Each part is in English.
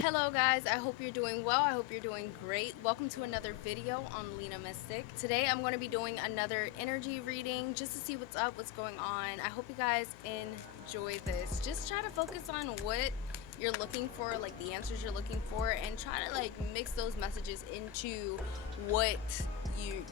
Hello guys, I hope you're doing well. I hope you're doing great. Welcome to another video on Lena Mystic. Today I'm going to be doing another energy reading just to see what's up, what's going on. I hope you guys enjoy this. Just try to focus on what you're looking for, like the answers you're looking for, and try to like mix those messages into what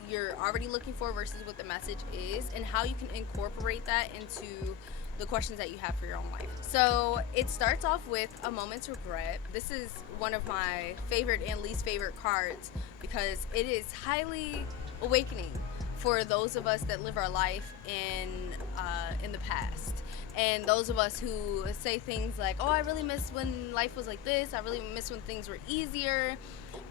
you're already looking for versus what the message is, and how you can incorporate that into the questions that you have for your own life. So it starts off with a moment's regret. This is one of my favorite and least favorite cards because it is highly awakening for those of us that live our life in the past, and those of us who say things like, "Oh, I really miss when life was like this. I really miss when things were easier,"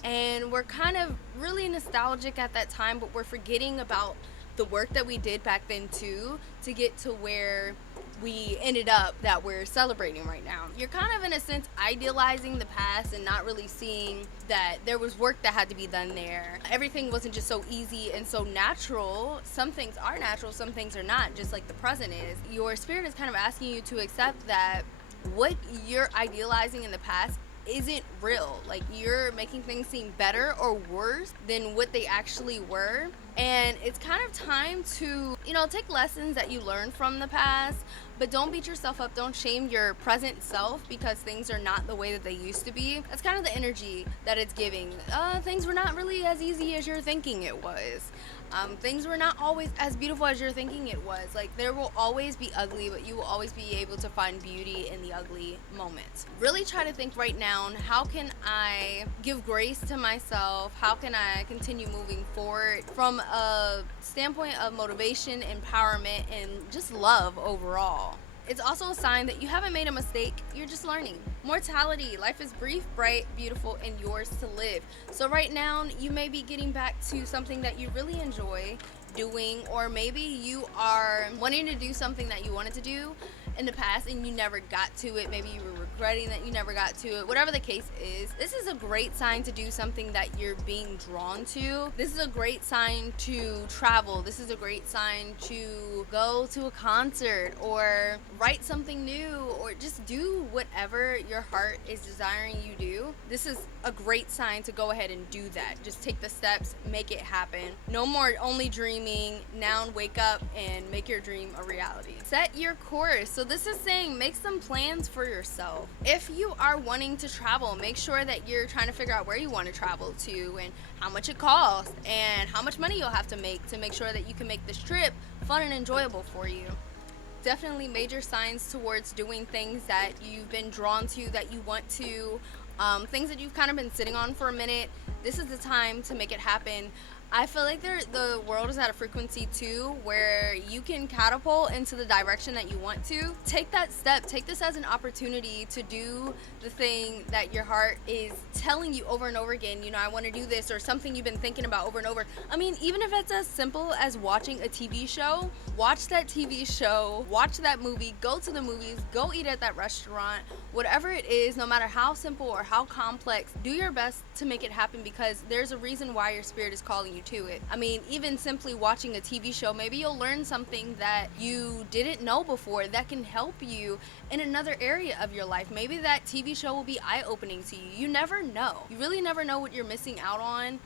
and we're kind of really nostalgic at that time, but we're forgetting about the work that we did back then too to get to where we ended up that we're celebrating right now. You're kind of in a sense idealizing the past and not really seeing that there was work that had to be done there. Everything wasn't just so easy and so natural. Some things are natural, some things are not, just like the present is. Your spirit is kind of asking you to accept that what you're idealizing in the past isn't real. Like, you're making things seem better or worse than what they actually were. And it's kind of time to, take lessons that you learned from the past, but don't beat yourself up. Don't shame your present self because things are not the way that they used to be. That's kind of the energy that it's giving. Things were not really as easy as you're thinking it was. Things were not always as beautiful as you're thinking it was. Like, there will always be ugly, but you will always be able to find beauty in the ugly moments. Really try to think right now, how can I give grace to myself? How can I continue moving forward from a standpoint of motivation, empowerment, and just love overall? It's also a sign that you haven't made a mistake, you're just learning. Mortality, life is brief, bright, beautiful, and yours to live. So right now, you may be getting back to something that you really enjoy doing, or maybe you are wanting to do something that you wanted to do in the past and you never got to it. Maybe you were regretting that you never got to it. Whatever the case is, this is a great sign to do something that you're being drawn to. This is a great sign to travel. This is a great sign to go to a concert or write something new or just do whatever your heart is desiring you do. This is a great sign to go ahead and do that. Just take the steps, make it happen. No more only dreaming. Now wake up and make your dream a reality. Set your course. So this is saying make some plans for yourself. If you are wanting to travel, make sure that you're trying to figure out where you want to travel to and how much it costs and how much money you'll have to make sure that you can make this trip fun and enjoyable for you. Definitely major signs towards doing things that you've been drawn to, that you want to, things that you've kind of been sitting on for a minute. This is the time to make it happen. I feel like the world is at a frequency too where you can catapult into the direction that you want to. Take that step. Take this as an opportunity to do the thing that your heart is telling you over and over again. I want to do this, or something you've been thinking about over and over. I mean, even if it's as simple as watching a TV show, watch that TV show, watch that movie, go to the movies, go eat at that restaurant. Whatever it is, no matter how simple or how complex, do your best to make it happen because there's a reason why your spirit is calling you to it. I mean, even simply watching a TV show, maybe you'll learn something that you didn't know before that can help you in another area of your life. Maybe that TV show will be eye-opening to you. You never know. You really never know what you're missing out on.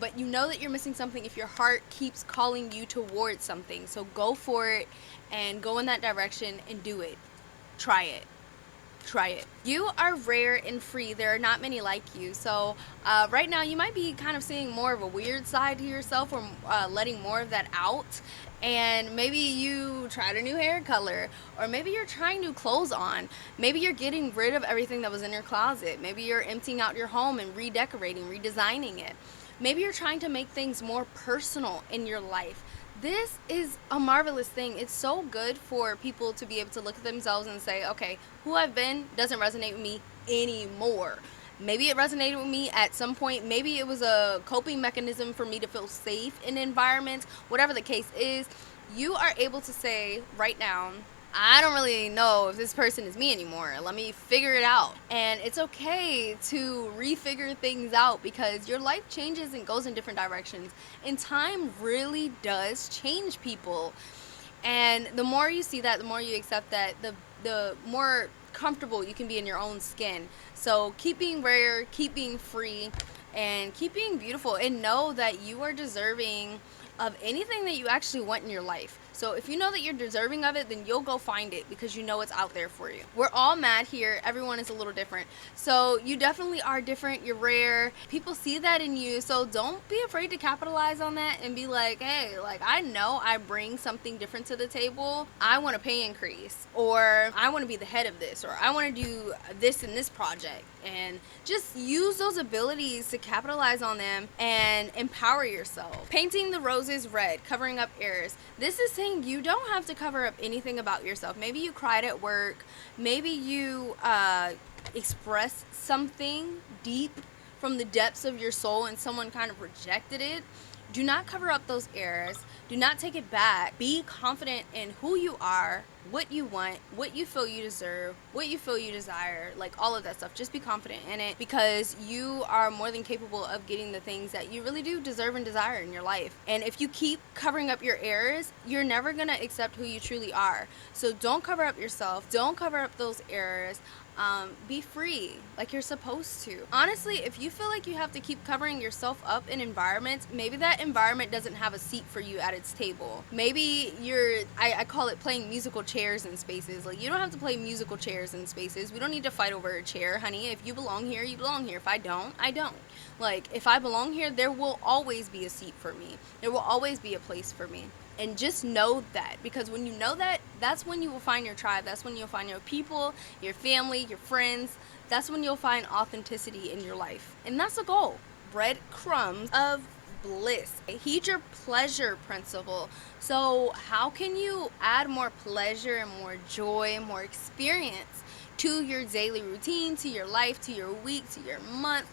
But you know that you're missing something if your heart keeps calling you towards something. So go for it and go in that direction and do it. Try it. Try it. You are rare and free. There are not many like you. So right now you might be kind of seeing more of a weird side to yourself, or letting more of that out. And maybe you tried a new hair color, or maybe you're trying new clothes on. Maybe you're getting rid of everything that was in your closet. Maybe you're emptying out your home and redecorating, redesigning it. Maybe you're trying to make things more personal in your life. This is a marvelous thing. It's so good for people to be able to look at themselves and say, okay, who I've been doesn't resonate with me anymore. Maybe it resonated with me at some point. Maybe it was a coping mechanism for me to feel safe in environments. Whatever the case is, you are able to say right now, I don't really know if this person is me anymore. Let me figure it out. And it's okay to refigure things out because your life changes and goes in different directions. And time really does change people. And the more you see that, the more you accept that, the more comfortable you can be in your own skin. So keep being rare, keep being free, and keep being beautiful, and know that you are deserving of anything that you actually want in your life. So if you know that you're deserving of it, then you'll go find it because you know it's out there for you. We're all mad here. Everyone is a little different. So you definitely are different. You're rare. People see that in you. So don't be afraid to capitalize on that and be like, hey, like, I know I bring something different to the table. I want a pay increase, or I want to be the head of this, or I want to do this in this project. And just use those abilities to capitalize on them and empower yourself. Painting the roses red, covering up errors. This is saying you don't have to cover up anything about yourself. Maybe you cried at work. Maybe you expressed something deep from the depths of your soul and someone kind of rejected it. Do not cover up those errors. Do not take it back. Be confident in who you are, what you want, what you feel you deserve, what you feel you desire, like all of that stuff. Just be confident in it, because you are more than capable of getting the things that you really do deserve and desire in your life. And if you keep covering up your errors, you're never going to accept who you truly are. So don't cover up yourself. Don't cover up those errors. Be free like you're supposed to. Honestly, if you feel like you have to keep covering yourself up in environments, maybe that environment doesn't have a seat for you at its table. Maybe I call it playing musical chairs in spaces. Like, you don't have to play musical chairs in spaces. We don't need to fight over a chair, honey. If you belong here, you belong here. If I don't, I don't. Like, if I belong here, there will always be a seat for me. There will always be a place for me. And just know that, because when you know that, that's when you will find your tribe. That's when you'll find your people, your family, your friends. That's when you'll find authenticity in your life. And that's the goal. Breadcrumbs of bliss. Heed your pleasure principle. So how can you add more pleasure and more joy, more experience to your daily routine, to your life, to your week, to your month?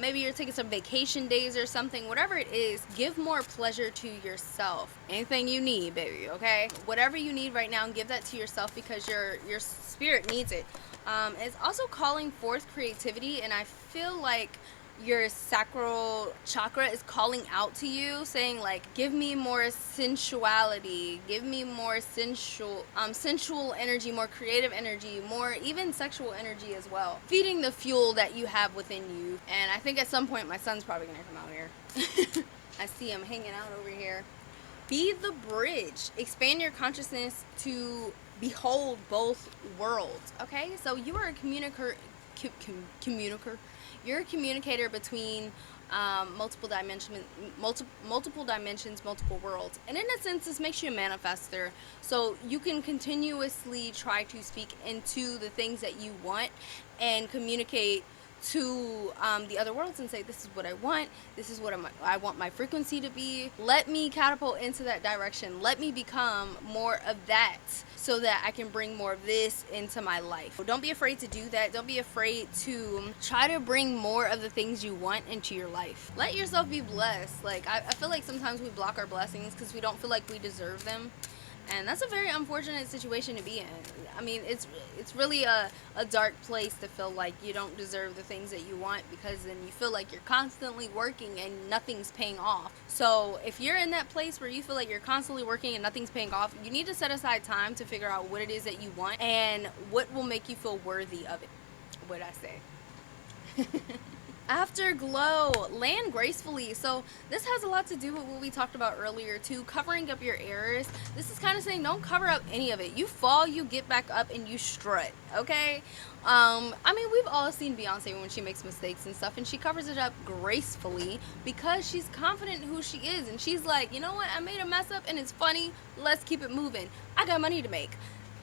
Maybe you're taking some vacation days or something. Whatever it is, give more pleasure to yourself. Anything you need, baby, okay? Whatever you need right now, give that to yourself, because your spirit needs it. It's also calling forth creativity, and I feel like your sacral chakra is calling out to you, saying like, give me more sensuality, give me more sensual energy, more creative energy, more even sexual energy as well. Feeding the fuel that you have within you. And I think at some point my son's probably gonna come out here. I see him hanging out over here. Be the bridge. Expand your consciousness to behold both worlds. Okay, so you are a communicator. You're a communicator between multiple dimensions, multiple worlds. And in a sense, this makes you a manifester. So you can continuously try to speak into the things that you want and communicate to the other worlds and say, this is what I want, this is what I want my frequency to be. Let me catapult into that direction. Let me become more of that, so that I can bring more of this into my life. Don't be afraid to do that. Don't be afraid to try to bring more of the things you want into your life. Let yourself be blessed. Like, I feel like sometimes we block our blessings because we don't feel like we deserve them. And that's a very unfortunate situation to be in. I mean, it's really a dark place to feel like you don't deserve the things that you want, because then you feel like you're constantly working and nothing's paying off. So if you're in that place where you feel like you're constantly working and nothing's paying off, you need to set aside time to figure out what it is that you want and what will make you feel worthy of it. What'd I say? Afterglow, land gracefully. So this has a lot to do with what we talked about earlier too, covering up your errors. This is kind of saying don't cover up any of it. You fall, you get back up, and you strut, okay? I mean, we've all seen Beyonce when she makes mistakes and stuff, and she covers it up gracefully because she's confident in who she is, and she's like, you know what, I made a mess up and it's funny, let's keep it moving. I got money to make.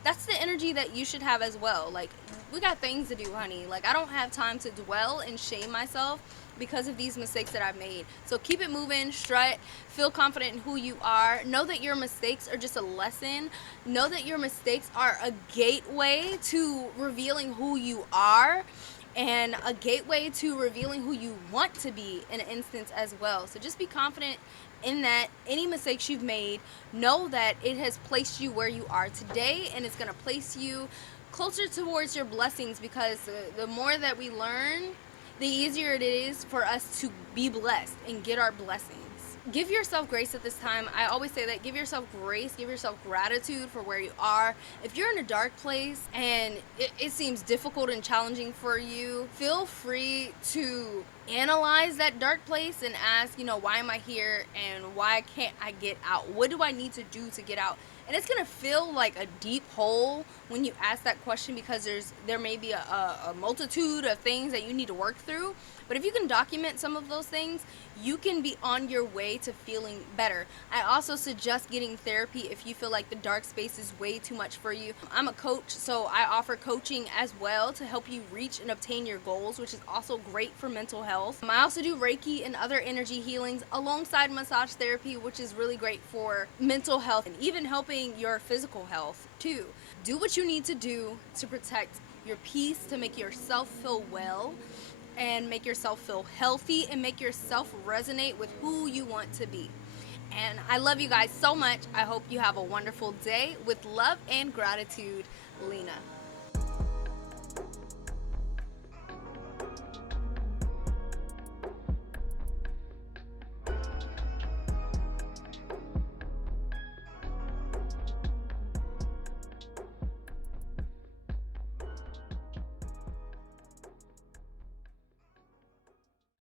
That's the energy that you should have as well. Like, we got things to do, honey. Like, I don't have time to dwell and shame myself because of these mistakes that I've made. So keep it moving, strut, feel confident in who you are. Know that your mistakes are just a lesson. Know that your mistakes are a gateway to revealing who you are, and a gateway to revealing who you want to be in an instance as well. So just be confident in that. Any mistakes you've made, know that it has placed you where you are today, and it's going to place you closer towards your blessings, because the more that we learn, the easier it is for us to be blessed and get our blessings. give yourself grace at this time. I always say that. Give yourself grace, give yourself gratitude for where you are. If you're in a dark place and it seems difficult and challenging for you, feel free to analyze that dark place and ask, why am I here and why can't I get out? What do I need to do to get out? And it's gonna feel like a deep hole when you ask that question, because there may be a multitude of things that you need to work through. But if you can document some of those things, you can be on your way to feeling better. I also suggest getting therapy if you feel like the dark space is way too much for you. I'm a coach, so I offer coaching as well to help you reach and obtain your goals, which is also great for mental health. I also do Reiki and other energy healings alongside massage therapy, which is really great for mental health and even helping your physical health too. Do what you need to do to protect your peace, to make yourself feel well, and make yourself feel healthy, and make yourself resonate with who you want to be. And I love you guys so much. I hope you have a wonderful day. With love and gratitude, Lena.